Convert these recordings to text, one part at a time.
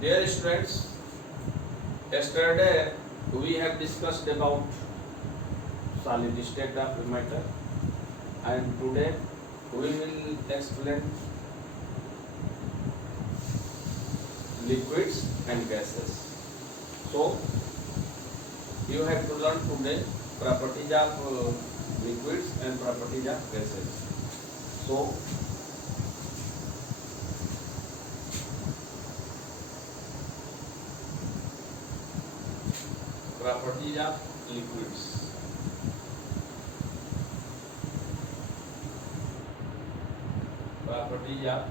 Dear students, yesterday we have discussed about solid state of matter, and today we will explain liquids and gases. So you have to learn today properties of liquids and properties of gases. So properties of liquids. Properties of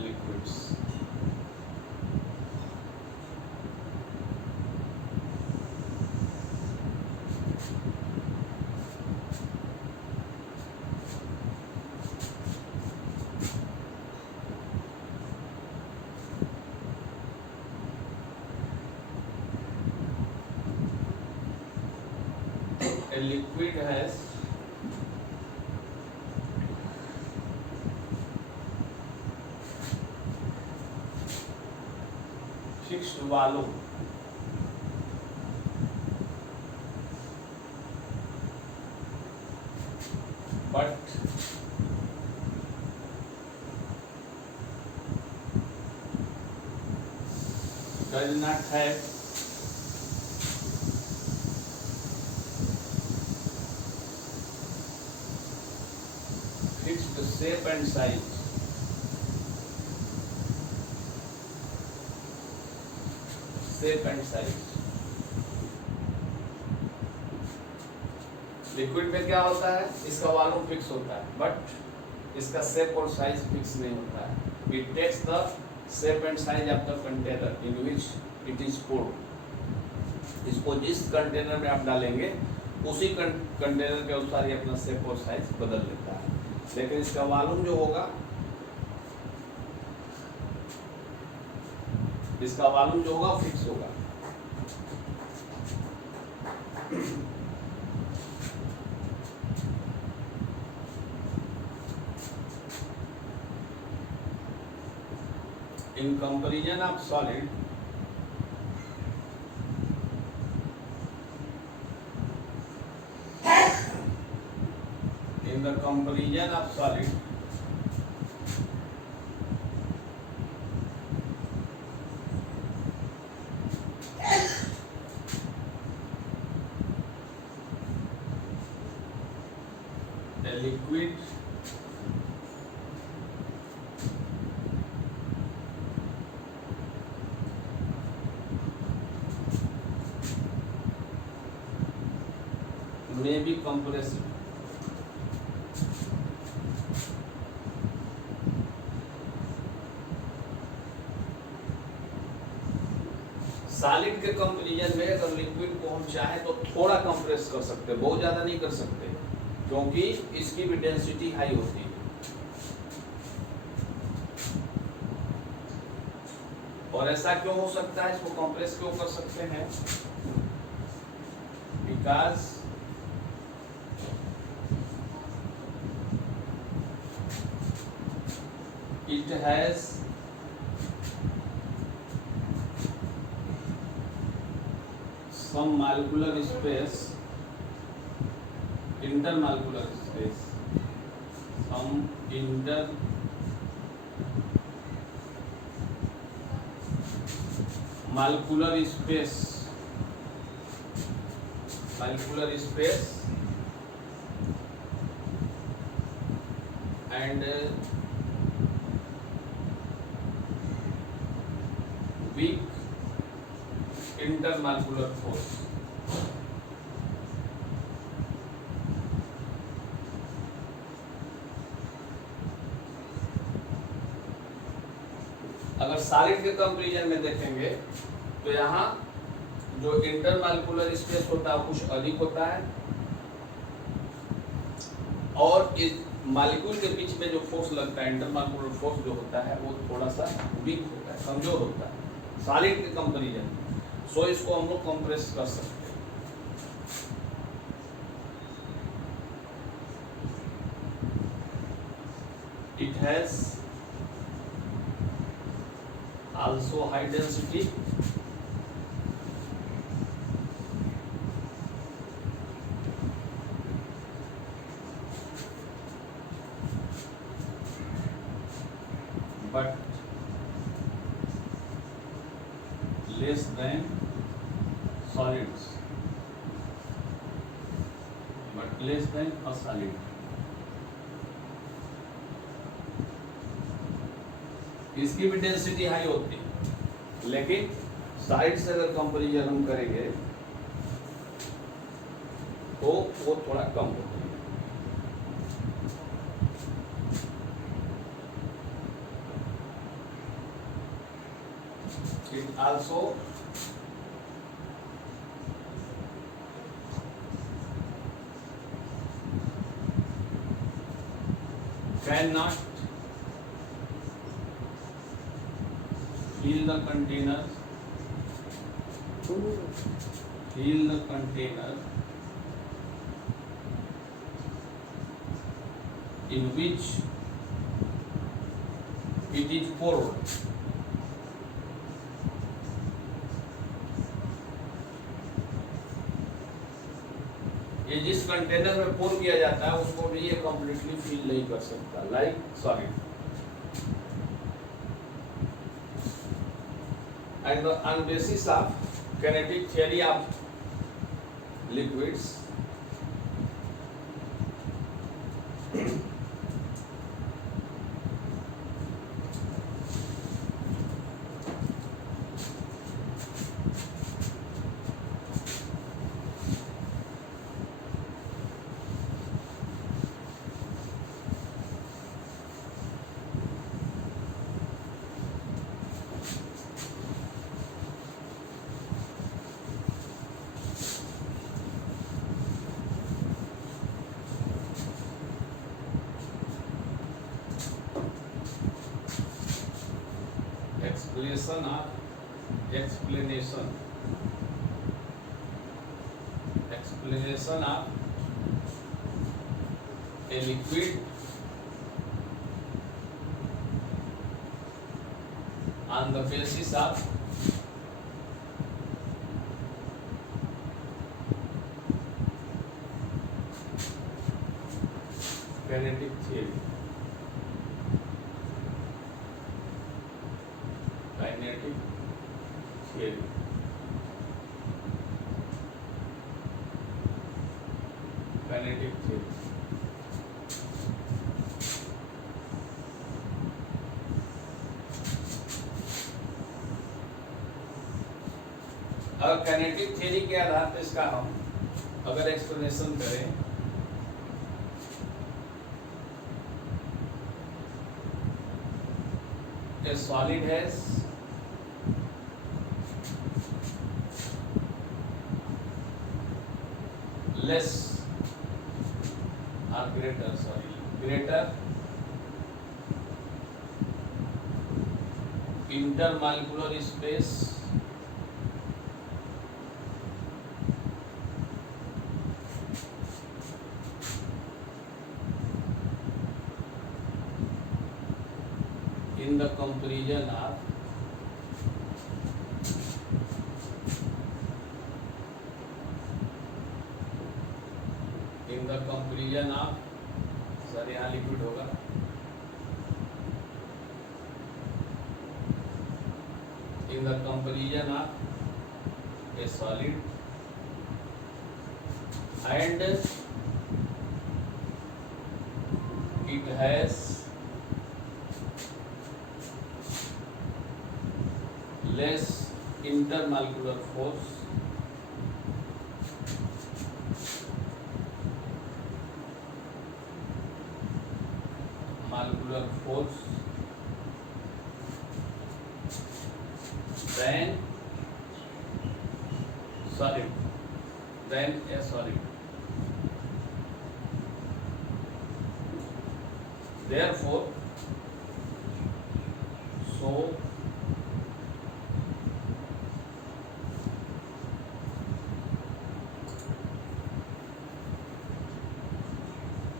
liquids. A liquid has fixed volume but does not have fixed shape and size. Shape and size. Liquid में क्या होता है, इसका volume fix होता है बट इसका शेप और size fix नहीं होता है. It takes the shape and size of the container in which it is put. इसको जिस कंटेनर में आप डालेंगे उसी कंटेनर के अनुसार ये अपना शेप और साइज बदल लेता है, लेकिन इसका वॉल्यूम जो होगा, इसका वॉल्यूम जो होगा फिक्स होगा. In comparison of solid, in the comparison of solid, the liquid may be compressible. Solid के कंपेरिजन में अगर लिक्विड को हम चाहे तो थोड़ा कंप्रेस कर सकते हैं, बहुत ज्यादा नहीं कर सकते, क्योंकि इसकी भी डेंसिटी हाई होती है. और ऐसा क्यों हो सकता है, इसको कंप्रेस क्यों कर सकते हैं, because it has some molecular space, intermolecular space, some intermolecular space, molecular space and weak intermolecular force. अगर सॉलिड के कंपेरिजन में देखेंगे तो यहाँ जो इंटरमॉलिक्यूलर स्पेस होता है कुछ अधिक होता है, और इस मॉलिक्यूल के बीच में जो फोर्स लगता है, इंटरमॉलिक्यूलर फोर्स जो होता है वो थोड़ा सा वीक होता है, कमजोर होता है सॉलिड के कंपेरिजन. सो इसको हम लोग कंप्रेस कर सकते हैं. It has also high density, but less than solids, but less than a solid. इसकी भी डेंसिटी हाई होती है, लेकिन साइड से अगर कंपेरिजन हम करेंगे तो वो थोड़ा कम होती है। It also cannot fill the container in which it is poured. ये जिस कंटेनर में पोर किया जाता है उसको भी ये कंप्लीटली फिल नहीं कर सकता, like solid. And on basis of kinetic theory of liquids, explanation of a liquid on the basis of kinetic theory. Kinetic theory. Kinetic theory. अब काइनेटिक थ्योरी के आधार पर इसका हम अगर एक्सप्लेनेशन करें, a solid has less or greater intermolecular space in the comparison of sir यहाँ लिक्विड होगा, in the comparison of a solid and it has less intermolecular force than a solid. Therefore,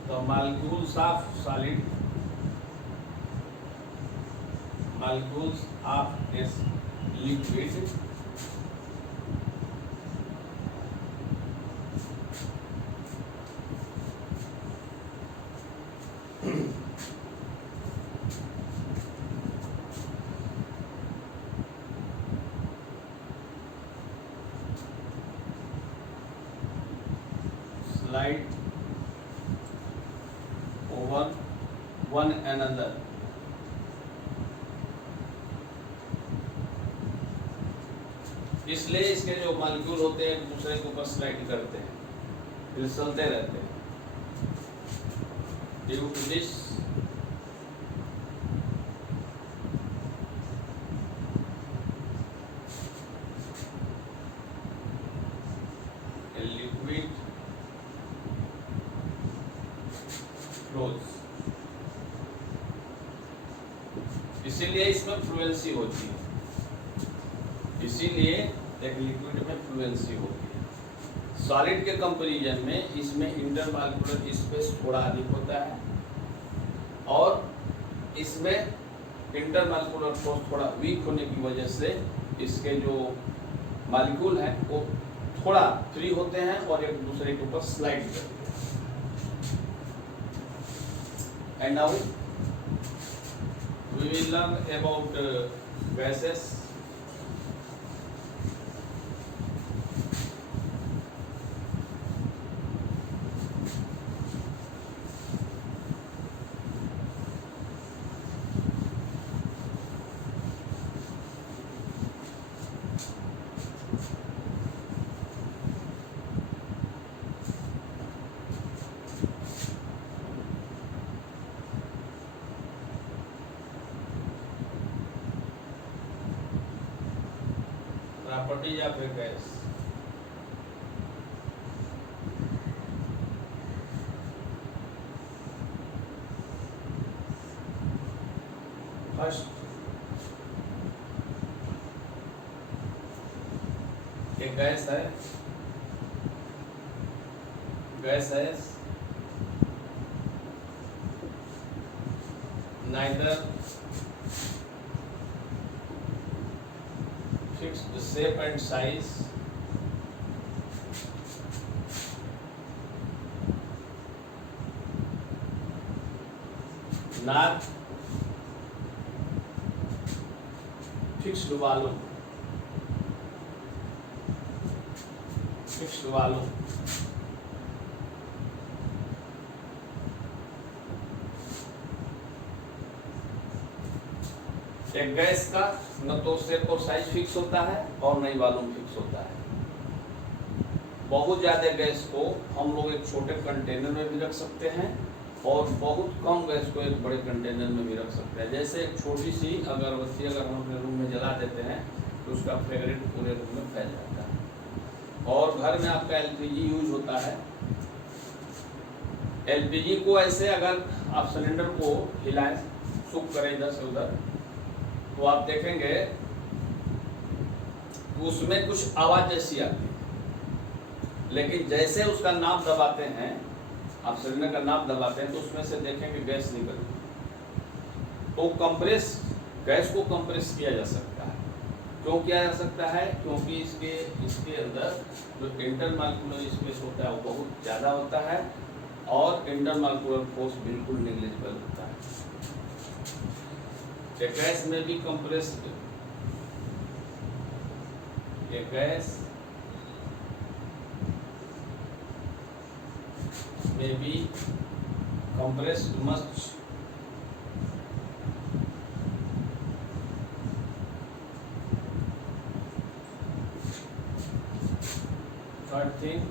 the molecules of solid molecules of this liquid slide over one another. इसलिए इसके जो मॉलिक्यूल होते हैं एक दूसरे के ऊपर स्लाइड करते हैं, फिसलते रहते हैं। Due to this liquid flows, इसीलिए इसमें फ्लुएंसी होती है, इसीलिए एक लिक्विड में फ्लुएंसी होती है। सॉलिड के कंपैरिजन में इसमें इंटरमॉलिक्यूलर स्पेस थोड़ा अधिक होता है और इसमें इंटरमॉलिक्यूलर फोर्स थोड़ा वीक होने की वजह से इसके जो मॉलिक्यूल हैं वो थोड़ा फ्री होते हैं और एक दूसरे के ऊपर स्लाइड करते हैं। And now we will learn about gases. Properties of a gas. First, एक गैस है, गैस है neither fixed shape and size nor fixed volume, fixed volume, एक गैस का न तो शेप और साइज फिक्स होता है और न ही वॉल्यूम फिक्स होता है। बहुत ज्यादा गैस को हम लोग एक छोटे कंटेनर में भी रख सकते हैं और बहुत कम गैस को एक बड़े कंटेनर में भी रख सकते हैं। जैसे एक छोटी सी अगरबत्ती अगर हम अपने रूम में जला देते हैं तो उसका फ्रेग्रेंस पूरे रूम में फैल जाता है। और घर में आपका एलपीजी यूज होता है। एलपीजी को ऐसे अगर आप सिलेंडर को हिलाएं, सुख करें इधर से उधर, तो आप देखेंगे उसमें कुछ आवाज जैसी आती है, लेकिन जैसे उसका नाप दबाते हैं, आप सिलेंडर का नाप दबाते हैं तो उसमें से देखेंगे गैस निकलती। तो कंप्रेस, गैस को कंप्रेस किया जा सकता है। क्यों किया जा सकता है? क्योंकि इसके अंदर जो इंटरमॉलिक्यूलर स्पेस होता है वो बहुत ज़्यादा होता है और इंटरमॉलिक्यूलर फोर्स बिल्कुल नेग्लिजिबल होता है। A gas may be compressed. A gas may be compressed much third thing,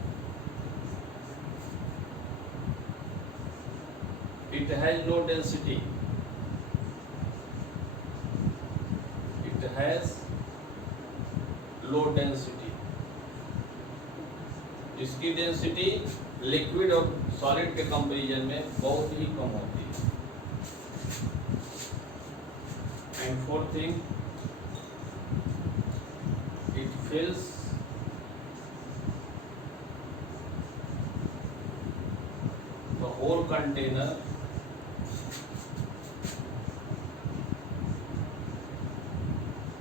it has low density. Has low density. इसकी डेंसिटी लिक्विड और सॉलिड के कंपैरिजन में बहुत ही कम होती है। And fourth thing, it fills the whole container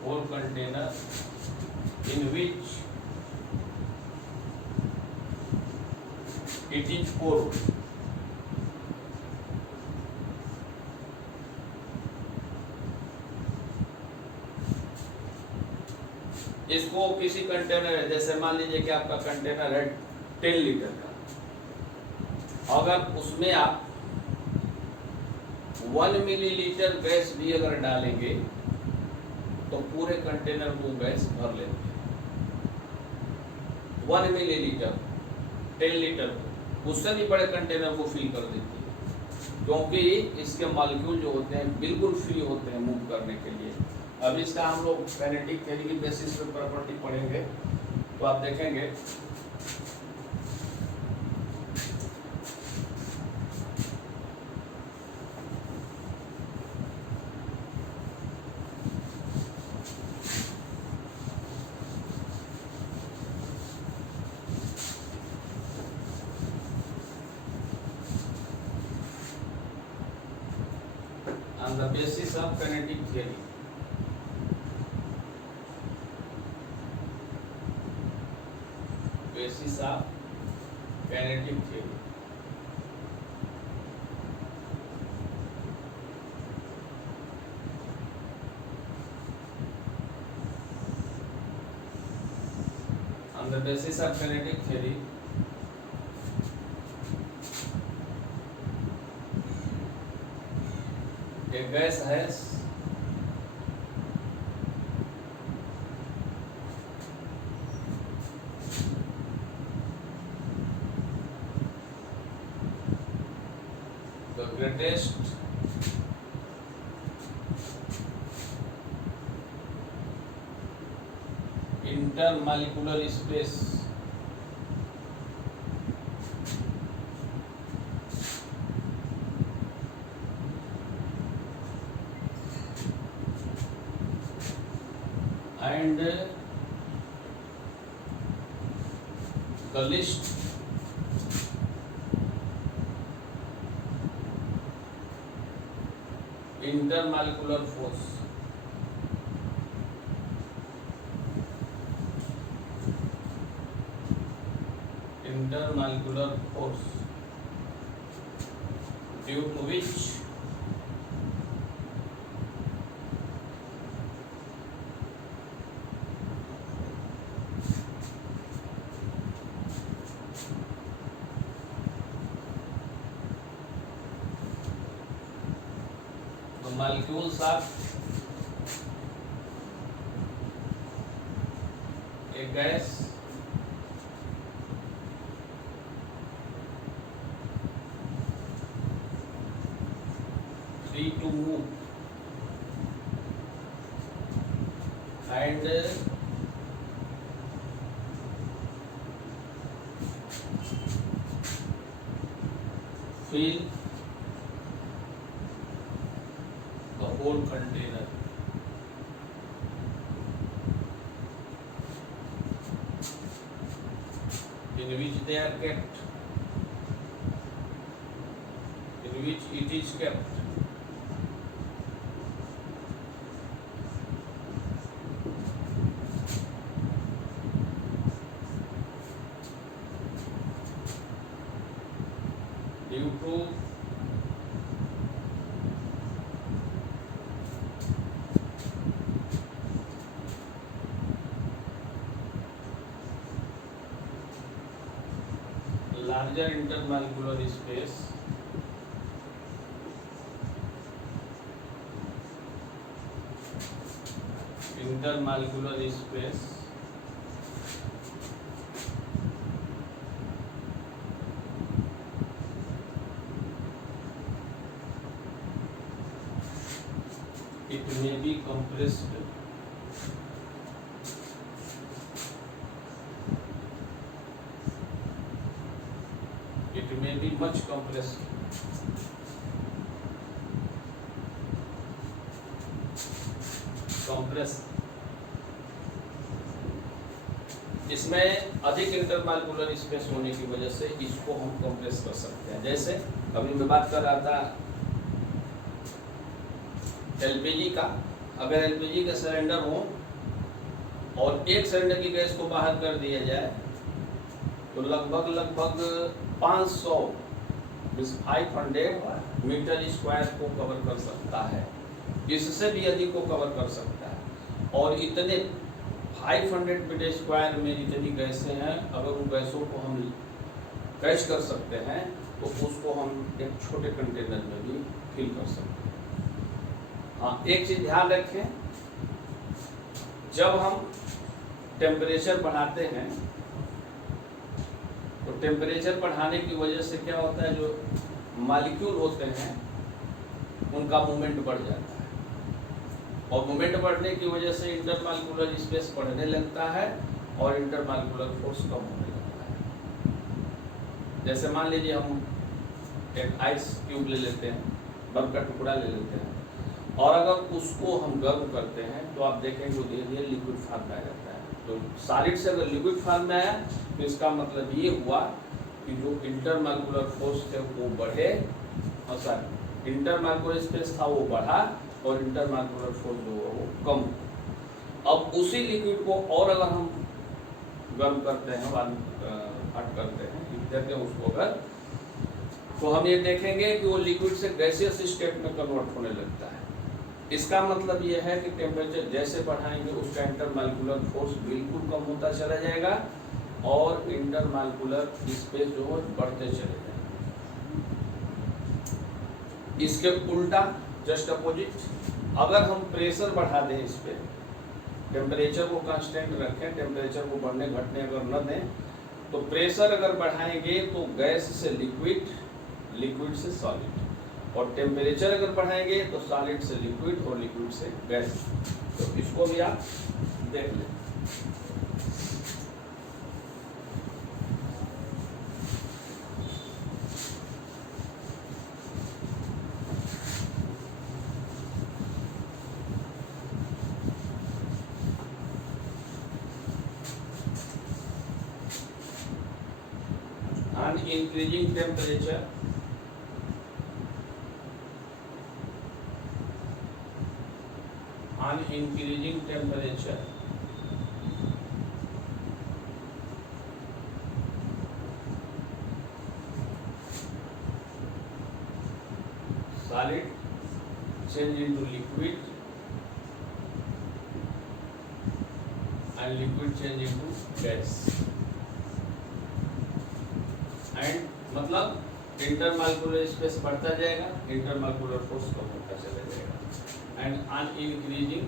whole container in which it is poured. इसको किसी कंटेनर है, जैसे मान लीजिए कि आपका कंटेनर है 10 लीटर का, अगर उसमें आप 1 मिलीलीटर गैस भी अगर डालेंगे तो पूरे कंटेनर को गैस भर लेते हैं। 1 मिलीलीटर 10 लीटर उससे भी बड़े कंटेनर को फिल कर देती है, क्योंकि इसके मॉलिक्यूल जो होते हैं बिल्कुल फ्री होते हैं मूव करने के लिए। अब इसका हम लोग काइनेटिक थ्योरी की बेसिस पे प्रॉपर्टी पढ़ेंगे, तो आप देखेंगे on the basis of kinetic theory. Basis of kinetic theory. On the basis of kinetic theory, a gas has the greatest intermolecular space and the least intermolecular force. Intermolecular force due to which the molecules of a gas free to move and fill the whole container. In which they are kept, in which it is kept. Due to larger intermolecular space it may be compressed it may be much compressed इसमें अधिक intermolecular space होने की वजह से इसको हम कंप्रेस कर सकते हैं। जैसे अभी मैं बात कर रहा था एलपीजी का, अगर एलपीजी के सिलेंडर हो और एक सिलेंडर की गैस को बाहर कर दिया जाए तो लगभग 500 500 मीटर स्क्वायर को कवर कर सकता है, इससे भी अधिक को कवर कर सकता है। और इतने 500 मीटर स्क्वायर में जितनी गैसें हैं, अगर उन गैसों को हम कैच कर सकते हैं तो उसको हम एक छोटे कंटेनर में भी फिल कर सकते हैं। हाँ, एक चीज ध्यान रखें, जब हम टेम्परेचर बढ़ाते हैं तो टेम्परेचर बढ़ाने की वजह से क्या होता है, जो मॉलिक्यूल होते हैं उनका मूवमेंट बढ़ जाता है और मूवमेंट बढ़ने की वजह से इंटरमॉलिक्यूलर स्पेस बढ़ने लगता है और इंटरमॉलिक्यूलर फोर्स कम होने लगता है। जैसे मान लीजिए हम एक आइस क्यूब ले लेते हैं, बर्फ का टुकड़ा ले लेते हैं और अगर उसको हम गर्म करते हैं तो आप देखेंगे वो धीरे धीरे लिक्विड फॉर्म में आ जाता है। तो सॉलिड से अगर लिक्विड फॉर्म में आया तो इसका मतलब ये हुआ कि जो इंटरमॉलिक्यूलर फोर्स थे वो बढ़े और सॉरी इंटरमॉलिक्यूलर स्पेस था वो बढ़ा और इंटरमॉलिक्यूलर फोर्स जो है वो कम। अब उसी लिक्विड को और अगर हम गर्म करते हैं, हट करते हैं, हीट करके उसको अगर, तो हम ये देखेंगे कि वो लिक्विड से गैसियस स्टेट में कन्वर्ट होने लगता है। इसका मतलब ये है कि टेम्परेचर जैसे बढ़ाएंगे उसका इंटरमॉलिक्यूलर फोर्स बिल्कुल कम होता चला जाएगा और इंटरमॉलिक्यूलर स्पेस जो है बढ़ते चले जाएंगे। इसके उल्टा जस्ट अपोजिट, अगर हम प्रेशर बढ़ा दें, इस पे टेम्परेचर को कांस्टेंट रखें, टेम्परेचर को बढ़ने घटने अगर न दें, तो प्रेशर अगर बढ़ाएंगे तो गैस से लिक्विड, लिक्विड से सॉलिड, और टेम्परेचर अगर बढ़ाएंगे तो सॉलिड से लिक्विड और लिक्विड से गैस। तो इसको भी आप देख लें। On increasing temperature, on increasing temperature, solid change into liquid and liquid change into gas, and मतलब इंटरमॉलिक्यूलर स्पेस बढ़ता जाएगा, इंटरमॉलिक्यूलर फोर्स कम होता चला जाएगा। And on increasing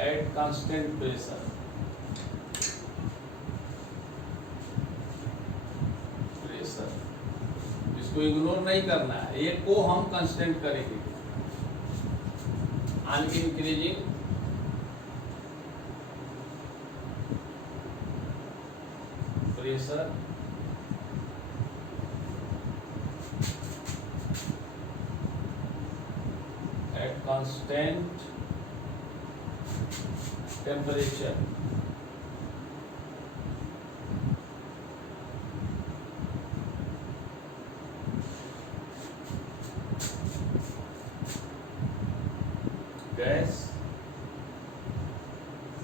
at constant pressure, इसको इग्नोर नहीं करना है, एक को हम कांस्टेंट करेंगे। On increasing pressure at constant temperature, gas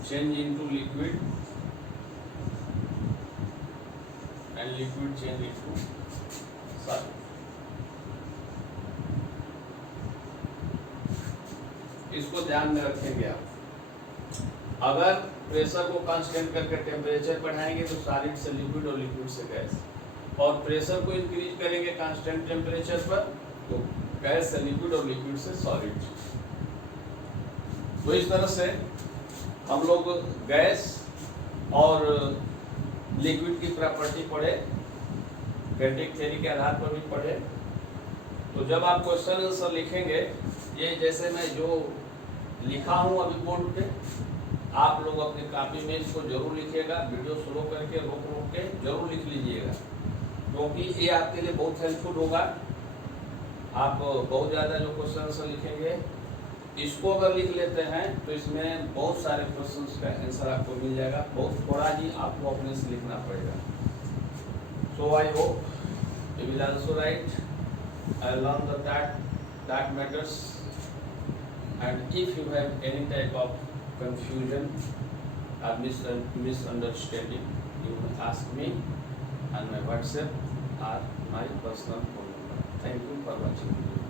change into liquid and liquid change into solid। इसको ध्यान में रखेंगे आप। अगर प्रेशर को कांस्टेंट करके टेम्परेचर बढ़ाएंगे तो सॉलिड से लिक्विड और लिक्विड से गैस, और प्रेशर को इंक्रीज करेंगे कांस्टेंट टेम्परेचर पर तो गैस से लिक्विड और लिक्विड से सॉलिड। तो इस तरह से हम लोग गैस और लिक्विड की प्रॉपर्टी पढ़े, किनेटिक थ्योरी के आधार पर भी पढ़े। तो जब आप क्वेश्चन आंसर लिखेंगे, ये जैसे मैं जो लिखा हूँ अभी बोर्ड पे, आप लोग अपनी कॉपी में इसको जरूर लिखिएगा, वीडियो स्लो करके रोक के जरूर लिख लीजिएगा, क्योंकि ये आपके लिए बहुत हेल्पफुल होगा। आप बहुत ज़्यादा जो क्वेश्चन आंसर लिखेंगे, इसको अगर लिख लेते हैं तो इसमें बहुत सारे क्वेश्चंस का आंसर आपको मिल जाएगा। बहुत थोड़ा ही आपको अपने से लिखना पड़ेगा। So I hope you will also write I learned that matters. And if you have any type of confusion or misunderstanding, you may ask me on my WhatsApp or my personal phone number. Thank you for watching.